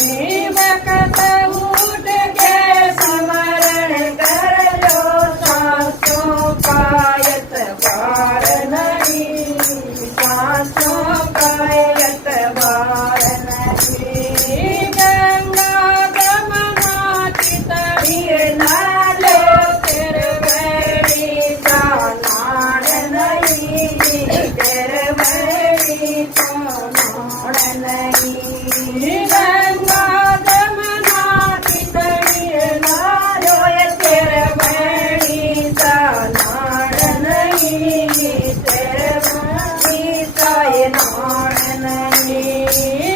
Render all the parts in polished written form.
वक्त उठ के स्मरण करलो सासों कायत बार नहीं, सासों कायत बार नहीं। गंगा जमुना चितड़ीर नालो तेरे बैरी जानाड़ नहीं, तेरे बैरी जानाड़ नहीं। गंगा जमुना चितड़ीर नालो तेरे बैरी जानाड़ नहीं, तेरे बैरी जानाड़ नहीं।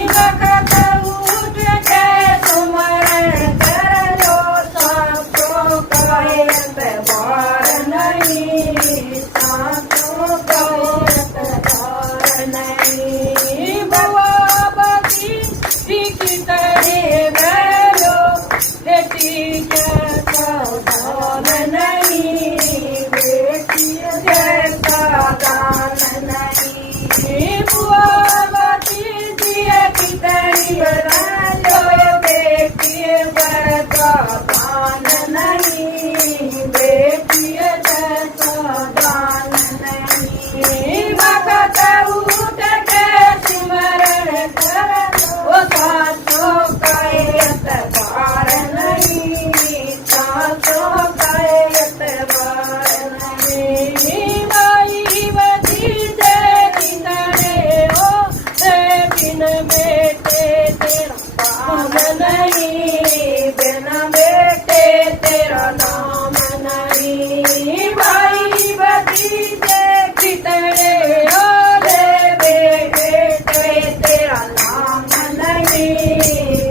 वक्त उठ के सुमरण करलो सासों कायत बार नहीं, सासों कायत बार नहीं। भवावती की तरह गलो बेटी के सावधान नहीं, बेटी के सावधान नहीं। भवावती जी की तरह गलो बेटी पर सावधान नहीं, बेटी के सावधान नहीं। वक्त उठ के सिमरण करो सासों कायत बार नहीं, सासों कायत बार नहीं। माई भतीजे कितने हो बिन बेटे तेरा काम नहीं, बिन बेटे तेरा नाम नहीं। माई भतीजे कितने हो बेटे तेरा नाम नहीं,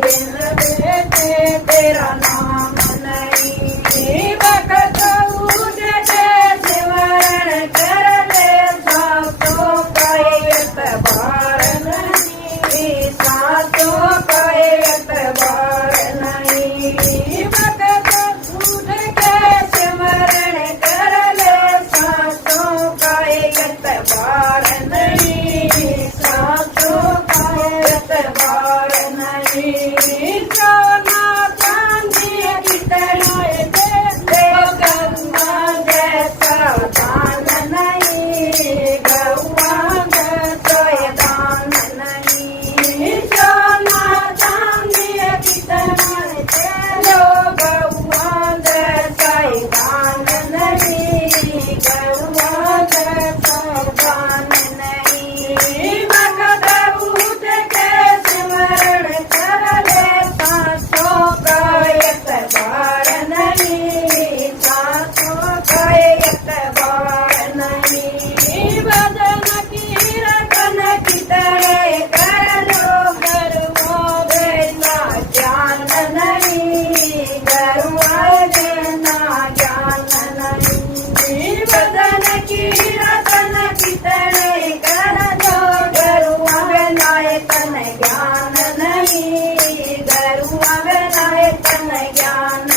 बिन बेटे तेरा नाम नहीं। वक्त उठ के सिमरण कर ले सासों कायत बार नहीं, सासों कायत बार नहीं। वक्त उठ के सिमरण कर ले सासों कायत बार नहीं, सासों कायत बार नहीं। सोना चांदी कितना दे गौवा जैसा दान नहीं, गौवा जैसा दान नहीं। सोना चांदी कितना दे गौवा जैसा दान नहीं, गौवा जैसा दान नहीं। वक्त उठ के सिमरण कर ले सासों कायत बार नहीं, सासों कायत बार नहीं। भजन कीर्तन की तरह कर लो गरुआ देना ज्ञान नहीं, गरुआ देना ज्ञान नहीं। भजन कीर्तन की तरह कर लो गरुआ बनाए तन ज्ञान नहीं, गरुआ बनाए तन ज्ञान